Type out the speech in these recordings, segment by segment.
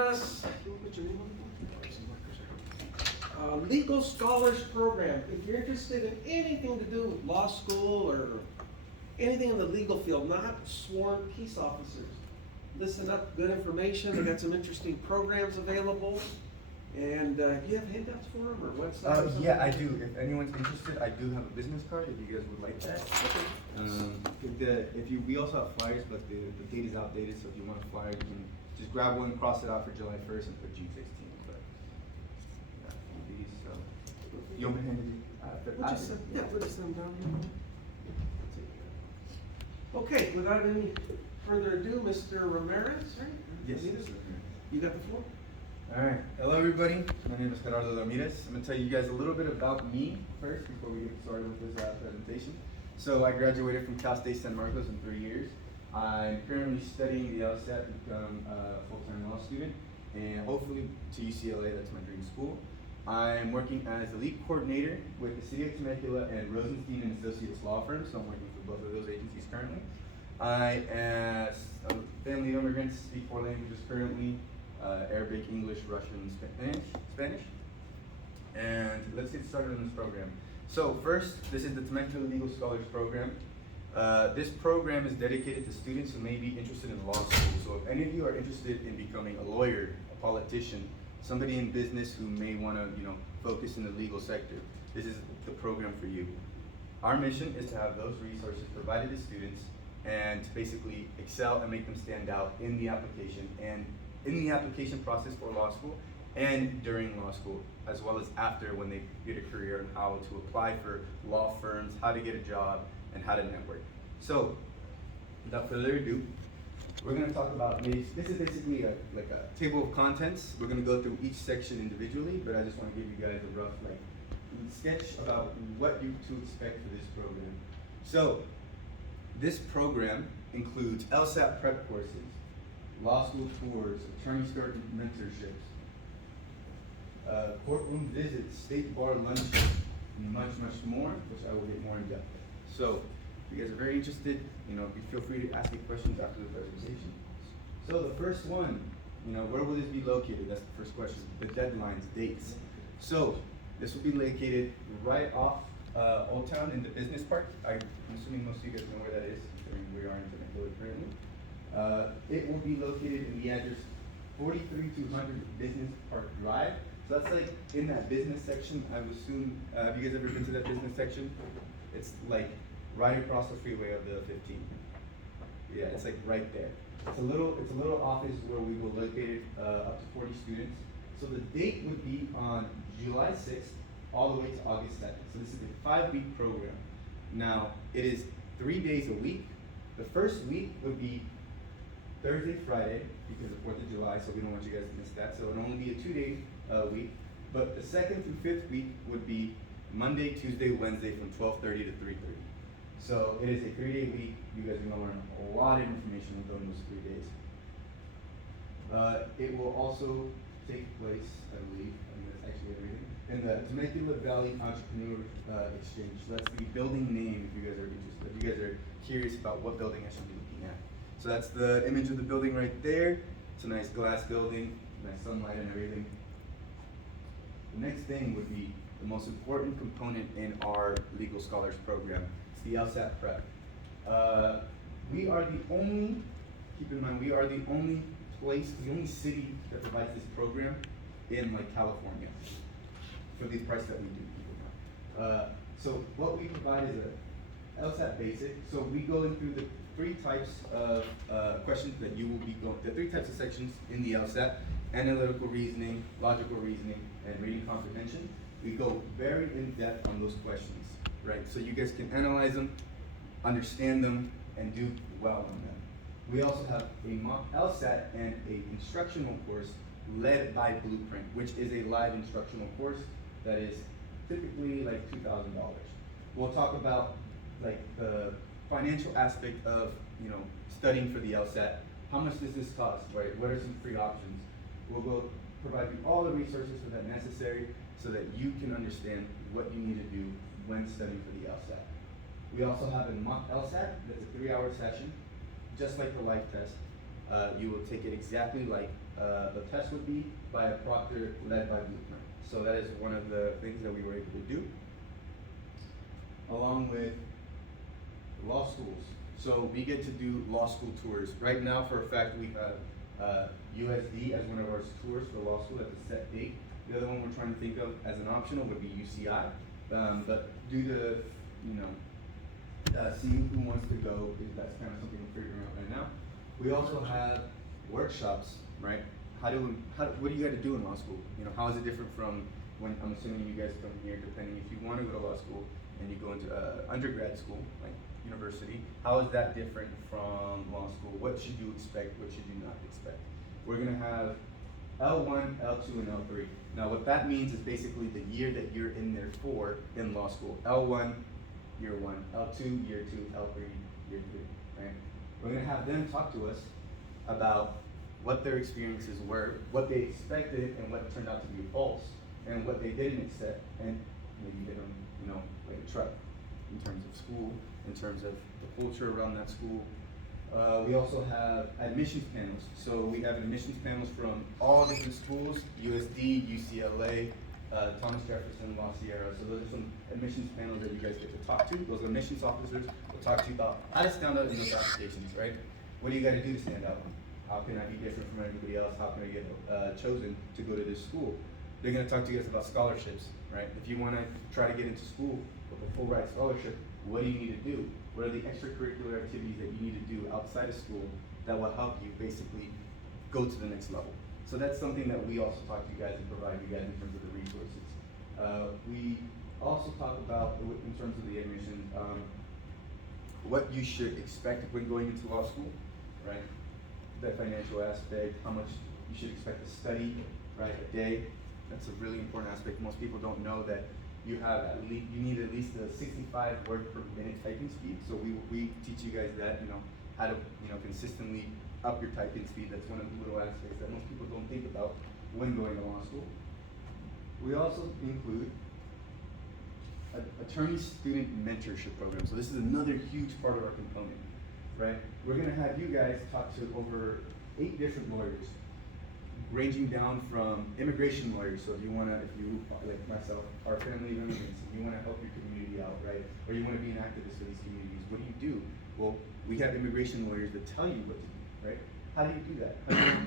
Us, can you put your name on it? Legal Scholars Program. If you're interested in anything to do with law school or anything in the legal field, not sworn peace officers, listen up, good information. They got some interesting programs available. And do you have handouts for them or websites? Or something? Yeah, I do. If anyone's interested, I do have a business card if you guys would like that. We also have flyers, but the date is outdated, so if you want a flyer, you can just grab one, cross it out for July 1st and put June 16th. But yeah, these, so you want me to hand it? We'll just send them down here. Okay, without any further ado, Mr. Ramirez, right? Yes. You got the floor? All right. Hello, everybody. My name is Gerardo Ramirez. I'm going to tell you guys a little bit about me first before we get started with this presentation. So I graduated from Cal State San Marcos in 3 years. I'm currently studying the LSAT to become a full-time law student, and hopefully to UCLA. That's my dream school. I'm working as a lead coordinator with the City of Temecula and Rosenstein and Associates law firm, so I'm working for both of those agencies currently. I, as a family of immigrants, speak 4 languages currently. Arabic, English, Russian, Spanish. And let's get started on this program. So first, this is the Temecula Legal Scholars Program. This program is dedicated to students who may be interested in law school. So if any of you are interested in becoming a lawyer, a politician, somebody in business who may want to, focus in the legal sector, this is the program for you. Our mission is to have those resources provided to students and to basically excel and make them stand out in the application and in the application process for law school and during law school, as well as after when they get a career and how to apply for law firms, how to get a job, and how to network. So, without further ado, we're going to talk about, this is basically a table of contents. We're going to go through each section individually, but I just want to give you guys a rough sketch about what you to expect for this program. So, this program includes LSAT prep courses, law school tours, attorney start mentorships, courtroom visits, state bar lunches, and much, much more, which I will get more in depth. So, if you guys are very interested, feel free to ask me questions after the presentation. So the first one, where will this be located? That's the first question. The deadlines, dates. So this will be located right off Old Town in the business park. I'm assuming most of you guys know where that is. We are in Temecula currently. It will be located in the address 43200 Business Park Drive. So that's in that business section. I would assume, have you guys ever been to that business section? It's right across the freeway of the 15. Yeah, it's right there. It's a little office where we will locate up to 40 students. So the date would be on July 6th all the way to August 2nd. So this is a 5-week program. Now, it is 3 days a week. The first week would be Thursday, Friday, because of 4th of July, so we don't want you guys to miss that. So it would only be a 2-day week. But the 2nd through 5th week would be Monday, Tuesday, Wednesday from 12:30 to 3:30. So it is a 3-day week. You guys are going to learn a lot of information within those 3 days. It will also take place, I believe, that's actually everything, in the Temecula Valley Entrepreneur Exchange. So that's the building name if you guys are interested, if you guys are curious about what building I should be looking at. So that's the image of the building right there. It's a nice glass building, nice sunlight and everything. The next thing would be the most important component in our Legal Scholars program. It's the LSAT prep. We are the only, keep in mind, we are the only place, the only city that provides this program in California for the price that we do. So what we provide is a LSAT basic. So we go through the 3 types of questions that you will be going, the 3 types of sections in the LSAT: analytical reasoning, logical reasoning, and reading comprehension. We go very in depth on those questions, right? So you guys can analyze them, understand them, and do well on them. We also have a mock LSAT and an instructional course led by Blueprint, which is a live instructional course that is typically $2,000. We'll talk about the financial aspect of studying for the LSAT. How much does this cost, right? What are some free options? We'll go provide you all the resources for that necessary so that you can understand what you need to do when studying for the LSAT. We also have a mock LSAT that's a 3-hour session, just like the live test. You will take it exactly like the test would be by a proctor led by Blueprint. So that is one of the things that we were able to do. Along with law schools. So we get to do law school tours. Right now, for a fact, we have USD as one of our tours for law school at a set date. The other one we're trying to think of as an optional would be UCI. But due to, seeing who wants to go, that's kind of something we're figuring out right now. We also have workshops, right? What do you got to do in law school? How is it different from when, I'm assuming you guys come here, depending if you want to go to law school and you go into undergrad school, like university, how is that different from law school? What should you expect? What should you not expect? We're gonna have L1, L2, and L3. Now what that means is basically the year that you're in there for in law school. L1, year 1, L2, year 2, L3, year 3, right? We're gonna have them talk to us about what their experiences were, what they expected and what turned out to be false, and what they didn't accept, and maybe give them, like a truck in terms of school, in terms of the culture around that school. We also have admissions panels. So we have admissions panels from all different schools, USD, UCLA, Thomas Jefferson, La Sierra. So those are some admissions panels that you guys get to talk to. Those admissions officers will talk to you about how to stand out in those applications, right? What do you gotta do to stand out? How can I be different from everybody else? How can I get chosen to go to this school? They're gonna talk to you guys about scholarships, right? If you wanna try to get into school with a full ride scholarship, what do you need to do? What are the extracurricular activities that you need to do outside of school that will help you basically go to the next level? So that's something that we also talk to you guys and provide you guys in terms of the resources. We also talk about, in terms of the admissions, what you should expect when going into law school, right? The financial aspect, how much you should expect to study, right, a day. That's a really important aspect. Most people don't know that you need at least a 65 word per minute typing speed. So we teach you guys that, how to, consistently up your typing speed. That's one of the little aspects that most people don't think about when going to law school. We also include attorney-student mentorship program. So this is another huge part of our component, right? We're gonna have you guys talk to over 8 different lawyers, ranging down from immigration lawyers. So if you like myself, are family of immigrants, and you wanna help your community out, right? Or you wanna be an activist for these communities, what do? Well, we have immigration lawyers that tell you what to do, right? How do you do that?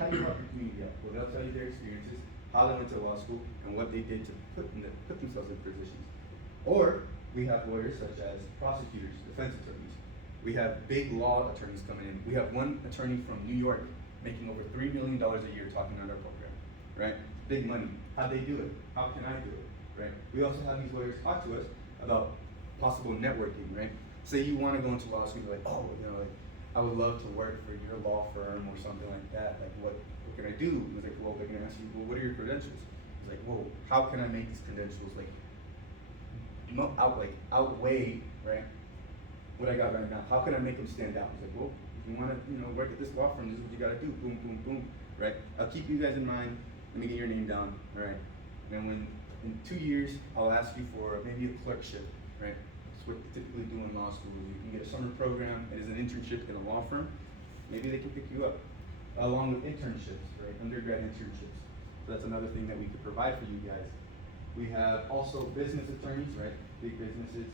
How do you help your community out? Well, they'll tell you their experiences, how they went to law school, and what they did to put themselves in positions. Or we have lawyers such as prosecutors, defense attorneys. We have big law attorneys coming in. We have one attorney from New York making over $3 million a year talking on our program, right? Big money. How'd they do it? How can I do it, right? We also have these lawyers talk to us about possible networking, right? Say you want to go into law school, you're like, oh, I would love to work for your law firm or something like that. Like, what can I do? It's like, well, they're gonna ask you, well, what are your credentials? It's like, whoa, how can I make these credentials outweigh, right, what I got right now? How can I make them stand out? It's like, well, if you want to, work at this law firm, this is what you got to do. Boom, boom, boom, right? I'll keep you guys in mind. Let me get your name down, all right? And in 2 years, I'll ask you for maybe a clerkship, right? That's what we typically do in law school. You can get a summer program. It is an internship in a law firm. Maybe they can pick you up, along with internships, right? Undergrad internships. So that's another thing that we could provide for you guys. We have also business attorneys, right? Big businesses.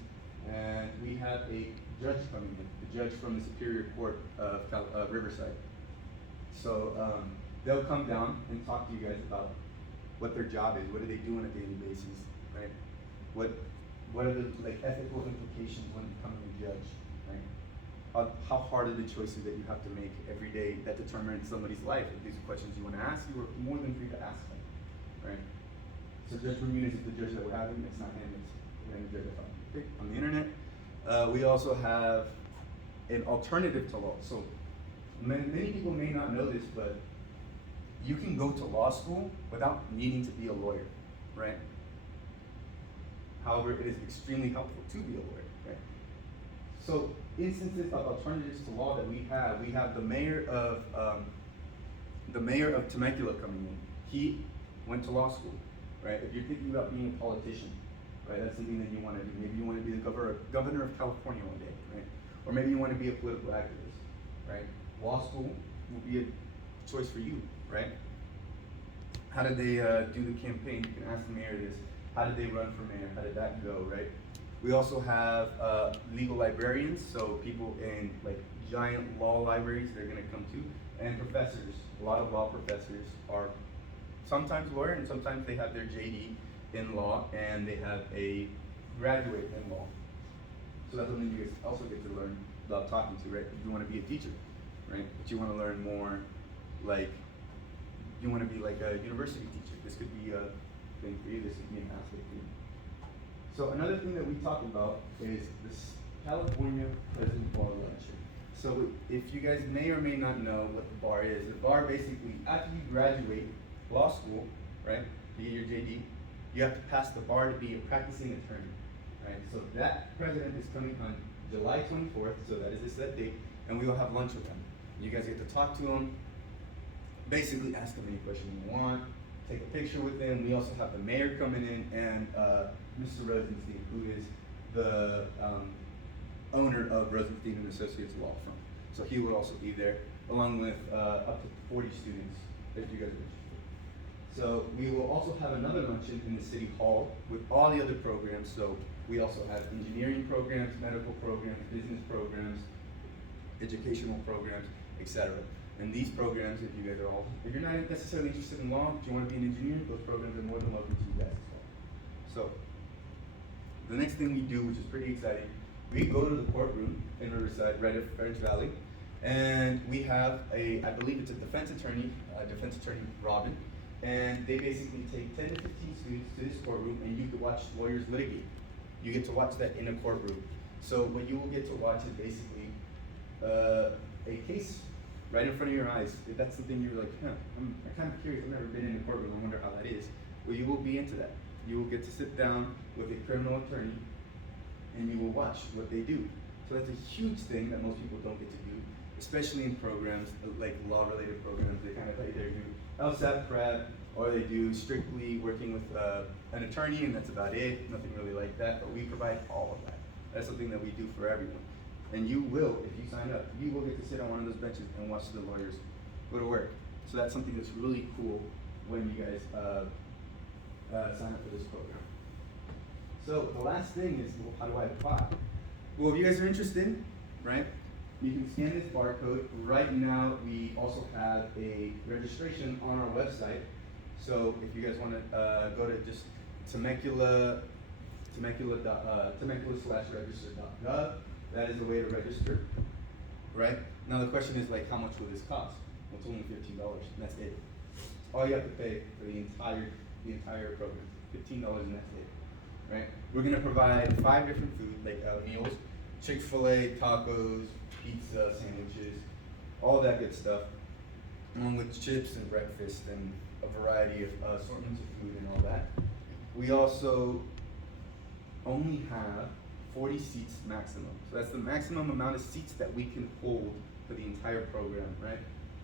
And we have a judge coming in, the judge from the Superior Court of Riverside. So they'll come down and talk to you guys about what their job is, what do they do on a daily basis, right? What are the ethical implications when becoming a judge, right? How hard are the choices that you have to make every day that determine somebody's life? If these are questions you want to ask, you are more than free to ask them, right? So Judge Ramirez is the judge that we're having. It's not him, it's the judge that I picked on the internet. We also have an alternative to law. So many people may not know this, but you can go to law school without needing to be a lawyer, right? However, it is extremely helpful to be a lawyer, right? So instances of alternatives to law that we have the mayor of Temecula coming in. He went to law school, right? If you're thinking about being a politician, right, that's something that you want to do. Maybe you want to be the governor of California one day, right? Or maybe you want to be a political activist, right? Law school will be a choice for you, right? how did they do the campaign? You can ask the mayor this. How did they run for mayor? How did that go, right? We also have legal librarians, so people in like giant law libraries they're gonna come to, and professors. A lot of law professors are sometimes lawyer and sometimes they have their JD in law and they have a graduate in law. So that's something you guys also get to learn about talking to, right? If you want to be a teacher, right? But you want to learn more, like, you want to be like a university teacher. This could be a thing for you, this could be an aspect for you. So another thing that we talk about is this California President Bar Lecture. So if you guys may or may not know what the bar is, the bar basically, after you graduate law school, right, you get your JD, you have to pass the bar to be a practicing attorney, right? So that president is coming on July 24th, so that is that date, and we will have lunch with him. You guys get to talk to him, basically ask him any question you want, take a picture with him. We also have the mayor coming in and Mr. Rosenstein, who is the owner of Rosenstein and Associates Law Firm. So he will also be there, along with up to 40 students, if you guys are interested. So we will also have another luncheon in the city hall with all the other programs. So we also have engineering programs, medical programs, business programs, educational programs, etc. And these programs, if you guys are all, if you're not necessarily interested in law, if you want to be an engineer, those programs are more than welcome to you guys as well. So the next thing we do, which is pretty exciting, we go to the courtroom in Riverside, right at French Valley, and we have I believe it's a defense attorney Robin, and they basically take 10 to 15 students to this courtroom, and you can watch lawyers litigate. You get to watch that in a courtroom. So what you will get to watch is basically a case right in front of your eyes. If that's something you're like, I'm kind of curious, I've never been in a courtroom, I wonder how that is. Well, you will be into that. You will get to sit down with a criminal attorney and you will watch what they do. So that's a huge thing that most people don't get to do, especially in programs, like law-related programs. They kind of either do LSAT prep, or they do strictly working with an attorney, and that's about it, nothing really like that, but we provide all of that. That's something that we do for everyone. And you will, if you sign up, you will get to sit on one of those benches and watch the lawyers go to work. So that's something that's really cool when you guys sign up for this program. So the last thing is, well, how do I apply? Well, if you guys are interested, right, you can scan this barcode. Right now, we also have a registration on our website. So if you guys want to go to just Temecula/register.gov, that is the way to register, right? Now the question is, like, how much will this cost? Well, it's only $15, and that's it. All you have to pay for the entire program, $15, and that's it, right? We're gonna provide 5 different food meals: Chick-fil-A, tacos, pizza, sandwiches, all that good stuff, along with chips and breakfast and a variety of assortments of food and all that. We also only have 40 seats maximum. So that's the maximum amount of seats that we can hold for the entire program, right?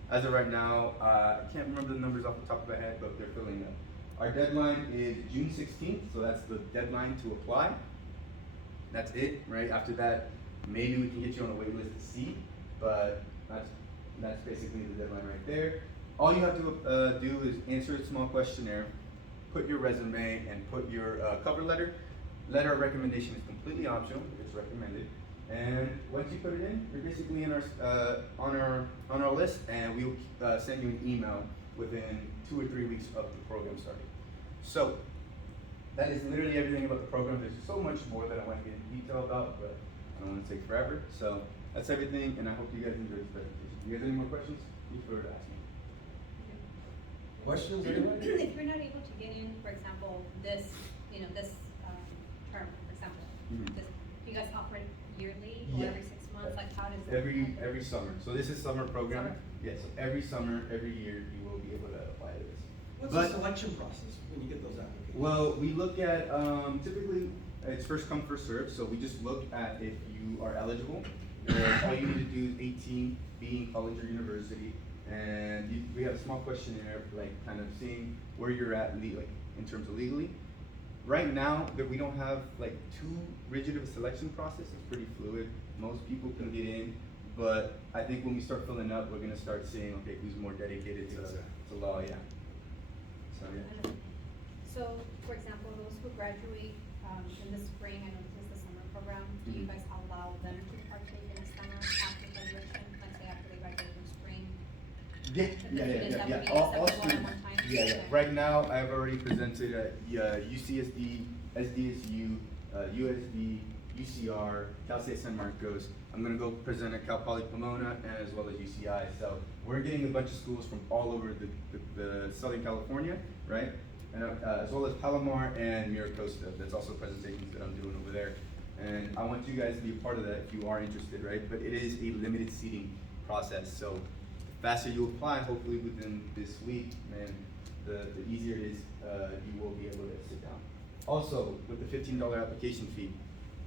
As of right now, I can't remember the numbers off the top of my head, but they're filling up. Our deadline is June 16th, so that's the deadline to apply. That's it, right? After that, maybe we can get you on a wait list to see, but that's basically the deadline right there. All you have to do is answer a small questionnaire, put your resume, and put your cover letter. Letter of recommendation is completely optional, it's recommended. And once you put it in, you're basically in on our list, and we'll send you an email within 2 or 3 weeks of the program starting. So that is literally everything about the program. There's so much more that I want to get into detail about, but I don't want to take forever. So that's everything, and I hope you guys enjoyed this presentation. Do you guys have any more questions? Feel free to ask me. Questions, anyone? If you're not able to get in, for example, this term, for example, Mhm. you guys offer it yearly or Yeah. every 6 months? Like, how does that Every summer. So this is summer program. Summer. Yeah, so every summer, every year, you will be able to apply to this. What's But- the selection process when you get those applications? Well, we look at, typically, it's first come, first served, so we just look at if you are eligible. All you need to do is 18, be in college or university, and we have a small questionnaire, like, kind of seeing where you're at, like, in terms of legally. Right now, that we don't have, like, too rigid of a selection process. It's pretty fluid. Most people can get in, but I think when we start filling up, we're gonna start seeing, okay, who's more dedicated to law, yeah. So, for example, those who graduate, in the spring, I know this is the summer program, do you Mhm. guys allow them to partake in a summer after graduation, let's say after they graduate from spring? Yeah, If the yeah, students yeah, that yeah, would be all acceptable at students. one time? Yeah, yeah. Okay. Right now, I've already presented at UCSD, SDSU, USD, UCR, Cal State San Marcos. I'm gonna go present at Cal Poly Pomona as well as UCI. So we're getting a bunch of schools from all over the Southern California, right? And as well as Palomar and Miracosta. That's also presentations that I'm doing over there. And I want you guys to be a part of that if you are interested, right? But it is a limited seating process. So the faster you apply, hopefully within this week, man, the easier it is, you will be able to sit down. Also, with the $15 application fee,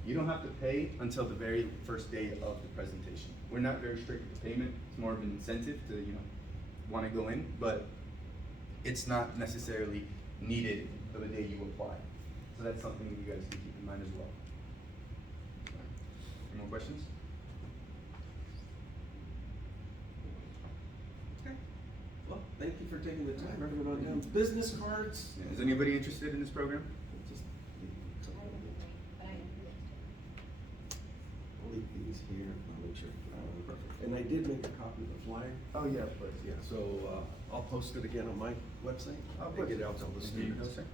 you don't have to pay until the very first day of the presentation. We're not very strict with the payment. It's more of an incentive to, want to go in, but it's not necessarily needed for the day you apply. So that's something you guys can keep in mind as well. Any more questions? Okay. Well, thank you for taking the time, everyone down. Business cards. Yeah, is anybody interested in this program? Just I don't know, but I am. I'll leave these here, I'll make sure. Perfect. And I did make a copy of the flyer. Oh, yeah, of course. Yeah, so, I'll post it again on my website. Of And course. get it out to all the Here you go, students. sir.